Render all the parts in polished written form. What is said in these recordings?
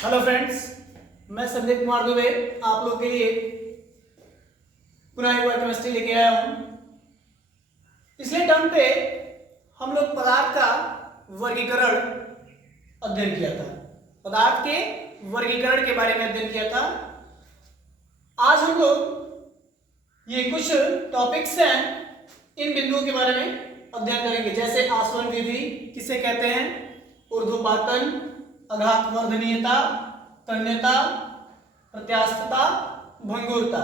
Hello friends, मैं संदीप कुमार दुबे आप लोग के लिए पुनः एक बार केमिस्ट्री लेके आया हूं। पिछले टर्म पे हम लोग पदार्थ का वर्गीकरण अध्ययन किया था। पदार्थ के वर्गीकरण के बारे में अध्ययन किया था। आज हम लोग ये कुछ टॉपिक्स हैं, इन बिंदुओं के बारे में अध्ययन करेंगे, जैसे आसवन विधि किसे कहते हैं, ऊर्ध्वपातन, आघातवर्धनीयता, तन्यता, प्रत्यास्थता, भंगुरता।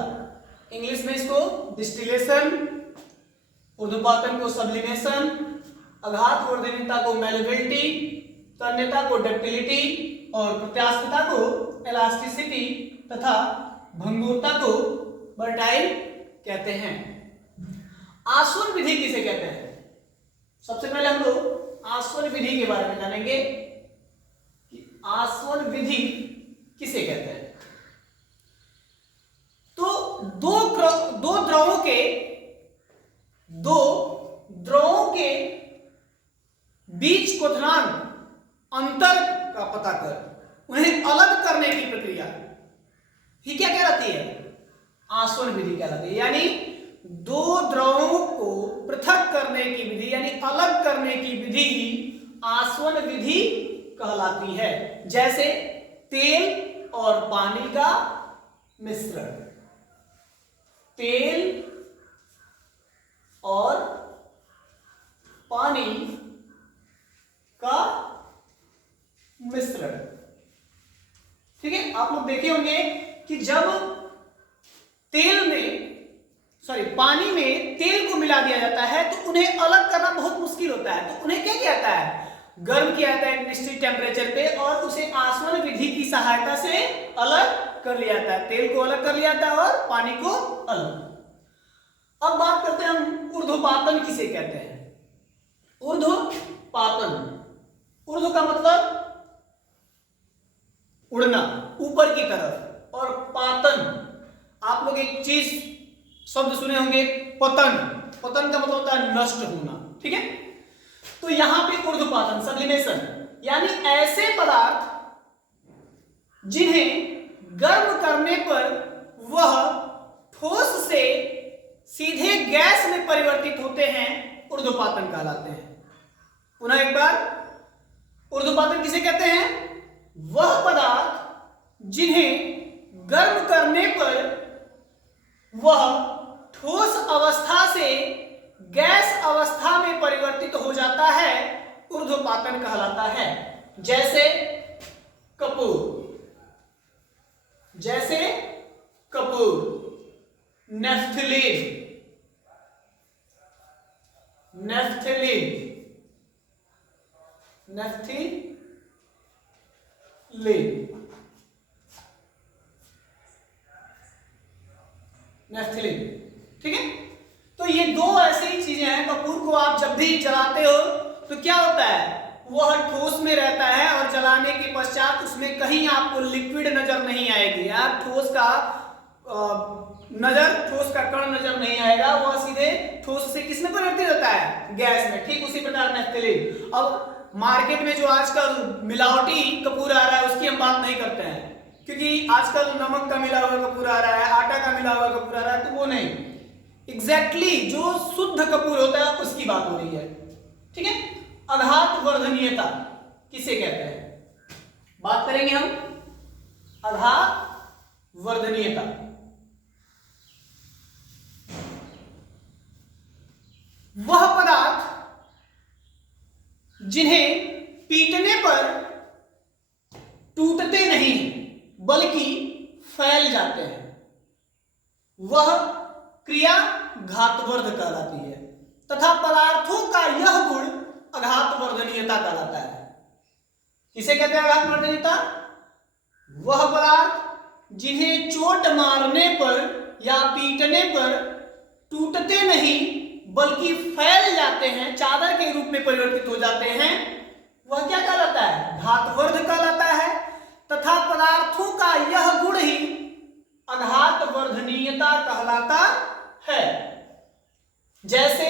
इंग्लिश में इसको डिस्टिलेशन, ऊर्ध्वपातन को सब्लिमेशन, आघातवर्धनीयता को मेलेबिलिटी, तन्यता को डक्टिलिटी और प्रत्यास्थता को इलास्टिसिटी तथा भंगुरता को बर्टाइल कहते हैं। आसवन विधि किसे कहते हैं? सबसे पहले हम लोग आसवन विधि के बारे में जानेंगे कि आसवन विधि किसे कहते हैं। तो दो द्रवों के बीच क्वथनांक अंतर का पता कर उन्हें अलग करने की प्रक्रिया ही क्या कहलाती है? आसवन विधि कहलाती है। यानी दो द्रवों को पृथक करने की विधि यानी अलग करने की विधि ही आसवन विधि कहलाती है। जैसे तेल और पानी का मिश्रण, तेल और पानी का मिश्रण। ठीक है, आप लोग देखे होंगे कि जब पानी में तेल को मिला दिया जाता है तो उन्हें अलग करना बहुत मुश्किल होता है। तो उन्हें क्या किया जाता है? गर्म किया जाता है एक निश्चित टेम्परेचर पे और उसे आसवन विधि की सहायता से अलग कर लिया जाता है। तेल को अलग कर लिया जाता है और पानी को अलग। अब बात करते हैं हम ऊर्ध्वपातन किसे कहते हैं। ऊर्ध्वपातन, ऊर्ध्व का मतलब उड़ना, ऊपर की तरफ, और पातन, आप लोग एक चीज शब्द सुने होंगे, पतन। पतन का मतलब होता है नष्ट होना। ठीक है, तो यहां पे ऊर्ध्वपातन सब्लिमेशन यानी ऐसे पदार्थ जिन्हें गर्म करने पर वह ठोस से सीधे गैस में परिवर्तित होते हैं, ऊर्ध्वपातन कहलाते हैं। पुनः एक बार, ऊर्ध्वपातन किसे कहते हैं? वह पदार्थ जिन्हें गर्म करने पर वह ठोस अवस्था से गैस अवस्था में परिवर्तित हो जाता है, ऊर्ध्वपातन कहलाता है। जैसे कपूर, नेफ्थलीन, नेफ्थलीन। ठीक है, तो ये दो ऐसी चीजें हैं। कपूर को आप जब भी जलाते हो तो क्या होता है? वह ठोस में रहता है और जलाने के पश्चात उसमें कहीं आपको लिक्विड नजर नहीं आएगी। आप ठोस का कण नजर नहीं आएगा, वह सीधे ठोस से किसमें परिवर्तित होता है? गैस में। ठीक उसी प्रकार नेफ्थलीन। अब मार्केट में जो आजकल मिलावटी कपूर आ रहा है उसकी हम बात नहीं करते हैं, क्योंकि आजकल नमक का मिला हुआ कपूर आ रहा है, आटा का मिला हुआ कपूर आ रहा है, तो वो नहीं, एग्जैक्टली जो शुद्ध कपूर होता है उसकी बात हो रही है। ठीक है, आघातवर्धनीयता किसे कहते हैं? बात करेंगे हम आघातवर्धनीयता। वह पदार्थ जिन्हें पीटने पर टूटते नहीं बल्कि फैल जाते हैं, वह क्रिया घातवर्ध कहलाती है तथा पदार्थों का यह गुण आघातवर्धनीयता कहलाता है। किसे कहते हैं आघातवर्धनीयता? वह पदार्थ जिन्हें चोट मारने पर या पीटने पर टूटते नहीं बल्कि फैल जाते हैं, चादर के रूप में परिवर्तित हो जाते हैं, वह क्या कहलाता है? घातवर्ध कहलाता है तथा पदार्थों का यह गुण ही आघातवर्धनीयता कहलाता है। जैसे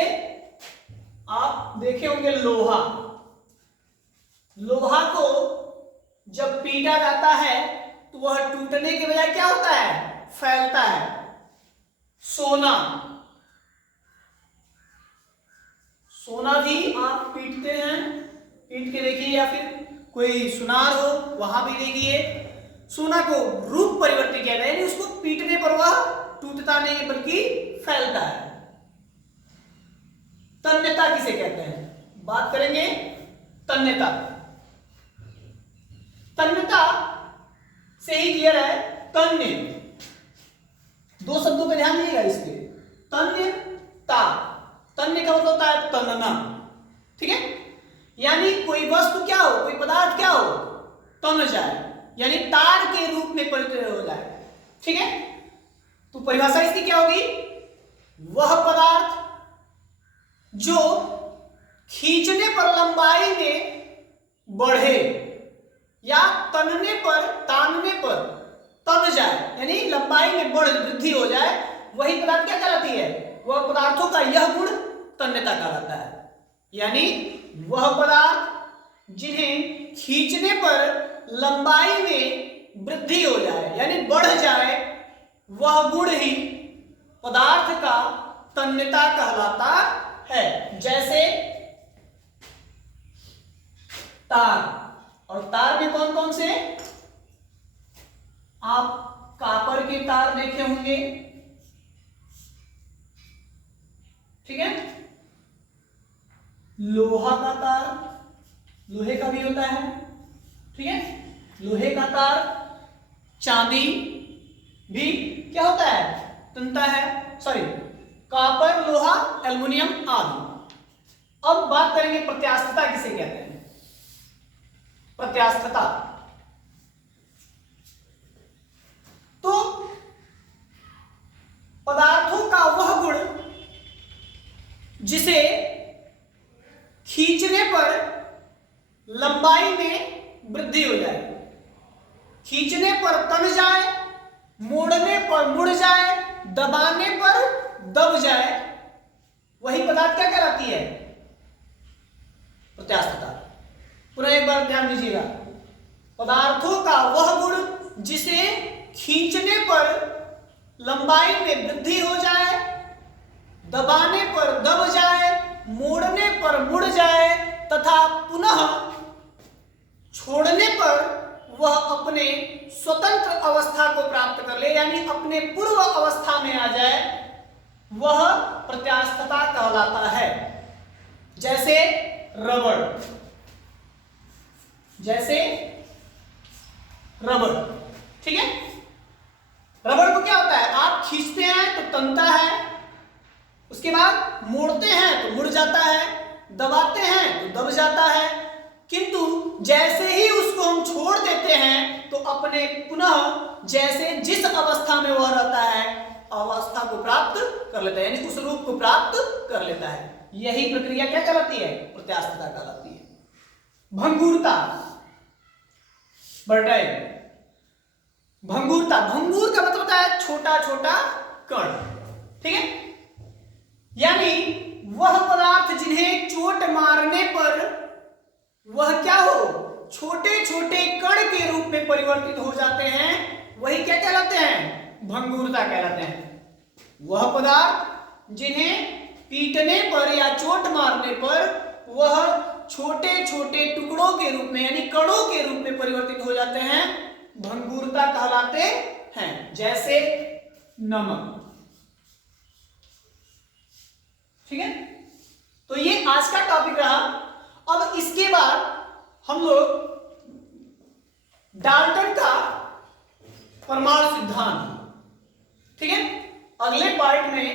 आप देखे होंगे लोहा को जब पीटा जाता है तो वह टूटने के बजाय क्या होता है, फैलता है। सोना, सोना भी आप पीटते हैं, पीट के देखिए, या फिर कोई सुनार हो वहां भी देखिए, सोना को रूप परिवर्तित किया जाए, यानी उसको पीटने पर वह टूटता नहीं बल्कि फैलता है। तन्यता किसे कहते हैं, बात करेंगे तन्यता। तन्यता से ही क्लियर है, तन्य, दो शब्दों पे ध्यान दीजिएगा इसके, तन्यता, तन्य का मतलब होता है तन्ना, ठीक है, यानी कोई वस्तु क्या हो, कोई पदार्थ क्या हो, तन जाए, यानी तार के रूप में परिवर्तित हो जाए, ठीक है। तो परिभाषा इसकी क्या होगी, वह पदार्थ जो खींचने पर लंबाई में बढ़े या तनने पर, तानने पर तन जाए, यानी लंबाई में बढ़ वृद्धि हो जाए, वही पदार्थ क्या कहलाती है, वह पदार्थों का यह गुण तन्यता कहलाता है। यानी वह पदार्थ जिन्हें खींचने पर लंबाई में वृद्धि हो जाए यानी बढ़ जाए, वह गुण ही पदार्थ का तन्यता कहलाता है। जैसे तार, और तार में कौन कौन से, आप कॉपर के तार देखे होंगे, ठीक है, लोहा का तार, लोहे का भी होता है, ठीक है, लोहे का तार, चांदी भी क्या होता है, तनता है, सॉरी, कॉपर, लोहा, एल्युमिनियम आदि। अब बात करेंगे प्रत्यास्थता किसे कहते हैं। प्रत्यास्थता तो पदार्थों का वह गुण जिसे खींचने पर लंबाई में वृद्धि हो जाए, खींचने पर तन जाए, मोड़ने पर मुड़ जाए, दबाने पर दब जाए, वही पदार्थ क्या कहलाती है, प्रत्यास्थता। पुनः एक बार ध्यान दीजिएगा, पदार्थों का वह गुण जिसे खींचने पर लंबाई में वृद्धि हो जाए, दबाने पर दब जाए, मोड़ने पर मुड़ जाए तथा पुनः छोड़ने पर वह अपने स्वतंत्र अवस्था को प्राप्त कर ले, यानी अपने पूर्व अवस्था में आ जाए, वह प्रत्यास्थता कहलाता है। जैसे रबड़, जैसे रबड़, ठीक है, रबड़ को क्या होता है, आप खींचते हैं तो तनता है, उसके बाद मोड़ते हैं तो मुड़ जाता है, दबाते हैं तो दब जाता है, किंतु जैसे ही उसको हम छोड़ देते हैं तो अपने पुनः जैसे जिस अवस्था में वह रहता है अवस्था को प्राप्त कर लेता है, यानी उस रूप को प्राप्त कर लेता है। यही प्रक्रिया क्या कहलाती है, प्रत्यास्थता कहलाती है। भंगुरता, बर्टाइल, भंगुरता, भंगुर का मतलब होता है छोटा छोटा कण, ठीक है, यानी वह पदार्थ जिन्हें चोट मारने पर वह क्या हो, छोटे छोटे कण के रूप में परिवर्तित हो जाते हैं, वही क्या कहलाते हैं, भंगुरता कहलाते हैं। वह पदार्थ जिन्हें पीटने पर या चोट मारने पर वह छोटे छोटे टुकड़ों के रूप में यानी कणों के रूप में परिवर्तित हो जाते हैं, भंगुरता कहलाते हैं। जैसे नमक, ठीक है, तो ये आज का टॉपिक रहा। अब इसके बाद हम लोग डाल्टन का परमाणु सिद्धांत, ठीक है, अगले पार्ट में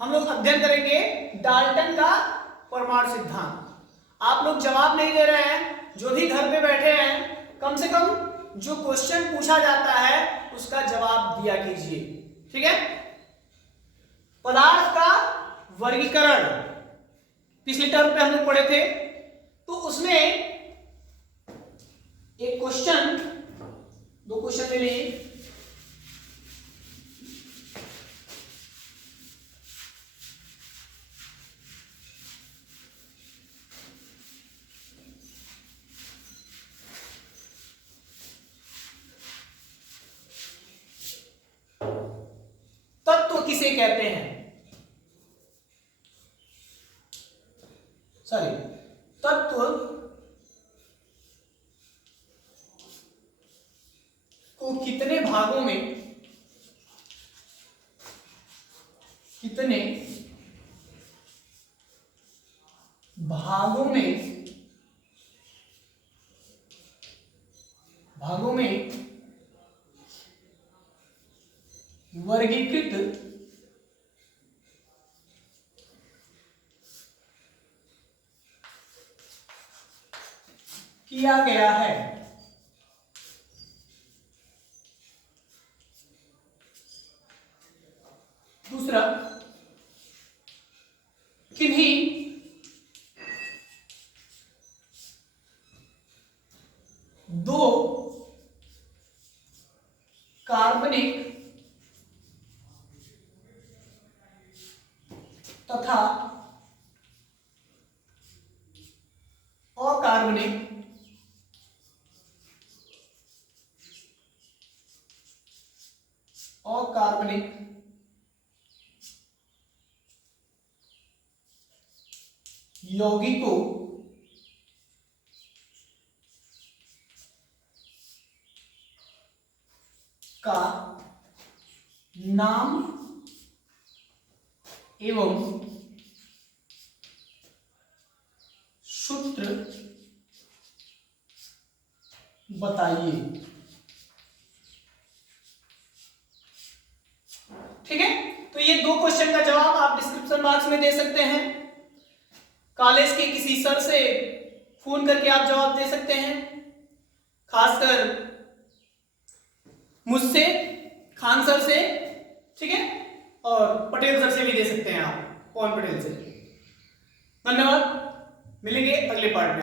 हम लोग अध्ययन करेंगे डाल्टन का परमाणु सिद्धांत। आप लोग जवाब नहीं दे रहे हैं, जो भी घर पे बैठे हैं कम से कम जो क्वेश्चन पूछा जाता है उसका जवाब दिया कीजिए, ठीक है। पदार्थ का वर्गीकरण पिछले टर्म पे हम लोग पढ़े थे, तो उसमें एक क्वेश्चन, दो क्वेश्चन ले लीजिए। किसे कहते हैं? सॉरी, तत्व को कितने भागों में वर्गीकृत किया गया है? दूसरा, किन्हीं दो कार्बनिक तथा अकार्बनिक यौगिकों का नाम एवं सूत्र बताइए। ठीक है, तो ये दो क्वेश्चन का जवाब आप डिस्क्रिप्शन बॉक्स में दे सकते हैं। कॉलेज के किसी सर से फोन करके आप जवाब दे सकते हैं, खासकर मुझसे, खान सर से, ठीक है, और पटेल सर से भी दे सकते हैं आप, पवन पटेल से। धन्यवाद, मिलेंगे अगले पार्ट में।